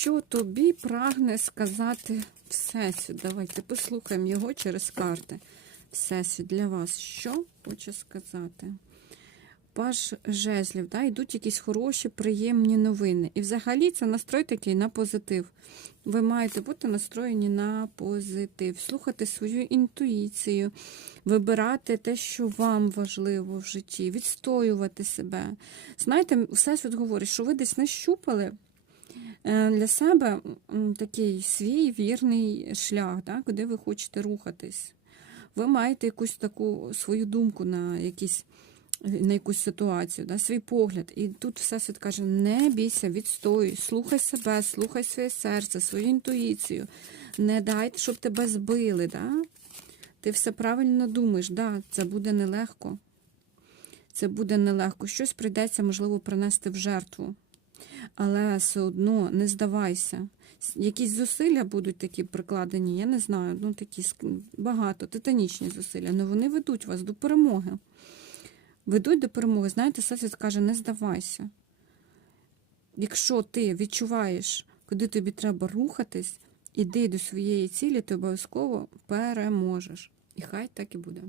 що тобі прагне сказати Всесвіт? Давайте послухаємо його через карти. Всесвіт для вас. Що хоче сказати? Паж жезлів, да, йдуть якісь хороші, приємні новини. І взагалі це настрой такий на позитив. Ви маєте бути настроєні на позитив, слухати свою інтуїцію, вибирати те, що вам важливо в житті, відстоювати себе. Знаєте, Всесвіт говорить, що ви десь нащупали для себе такий свій вірний шлях, да, куди ви хочете рухатись. Ви маєте якусь таку свою думку на якісь на якусь ситуацію, да, свій погляд. І тут Всесвіт каже: не бійся, відстоюй, слухай себе, слухай своє серце, свою інтуїцію. Не дай, щоб тебе збили. Да? Ти все правильно думаєш, да, це буде нелегко. Це буде нелегко. Щось прийдеться, можливо, принести в жертву. Але все одно не здавайся. Якісь зусилля будуть такі прикладені, я не знаю, ну такі багато, титанічні зусилля, але вони ведуть вас до перемоги ведуть до перемоги. Знаєте, Всесвіт каже, не здавайся. Якщо ти відчуваєш, куди тобі треба рухатись, іди до своєї цілі, ти обов'язково переможеш. І хай так і буде.